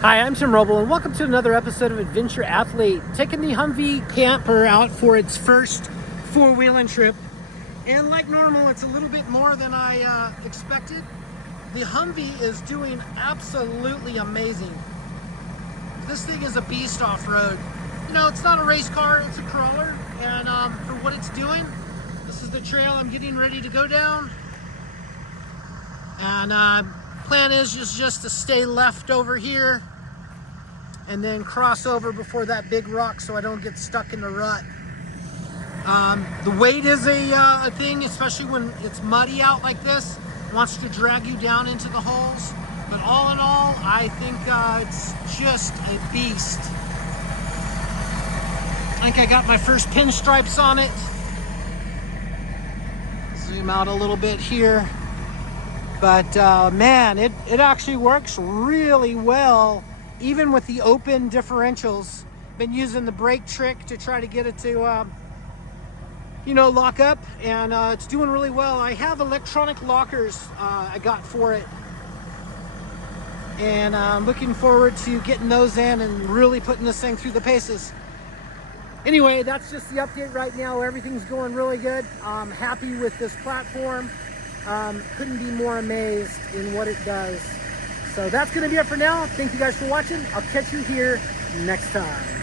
Hi, I'm Tim Roble, and welcome to another episode of Adventure Athlete. Taking the Humvee camper out for its first four-wheeling trip. And like normal, it's a little bit more than I expected. The Humvee is doing absolutely amazing. This thing is a beast off-road. You know, it's not a race car, it's a crawler. And for what it's doing, this is the trail I'm getting ready to go down. And plan is just to stay left over here and then cross over before that big rock so I don't get stuck in the rut. The weight is a thing, especially when it's muddy out like this. It wants to drag you down into the holes. But all in all, I think it's just a beast. I think I got my first pinstripes on it. Zoom out a little bit here. But man, it actually works really well, even with the open differentials. Been using the brake trick to try to get it to, lock up, and it's doing really well. I have electronic lockers I got for it, and I'm looking forward to getting those in and really putting this thing through the paces. Anyway, that's just the update right now. Everything's going really good. I'm happy with this platform. Couldn't be more amazed in what it does. So that's going to be it for now. Thank you guys for watching. I'll catch you here next time.